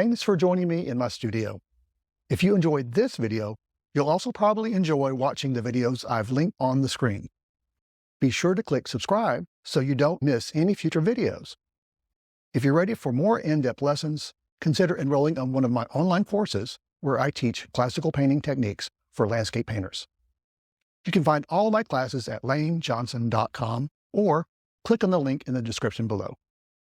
Thanks for joining me in my studio. If you enjoyed this video, you'll also probably enjoy watching the videos I've linked on the screen. Be sure to click subscribe so you don't miss any future videos. If you're ready for more in-depth lessons, consider enrolling on one of my online courses where I teach classical painting techniques for landscape painters. You can find all my classes at laynejohnson.com or click on the link in the description below.